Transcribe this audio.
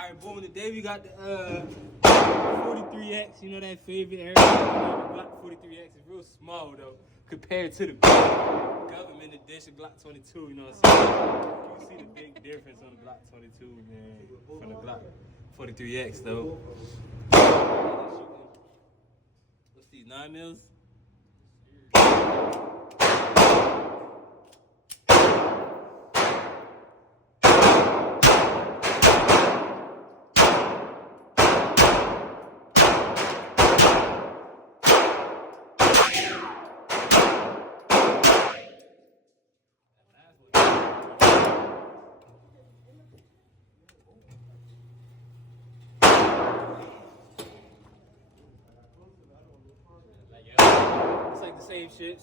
Alright, boom. Today we got the 43X, you know that favorite area. Glock 43X is real small though, compared to the government edition Glock 22, you know what I'm saying? You see the big difference on the Glock 22, man, from the Glock 43X though. What's these, 9 mils? It's like the same shit.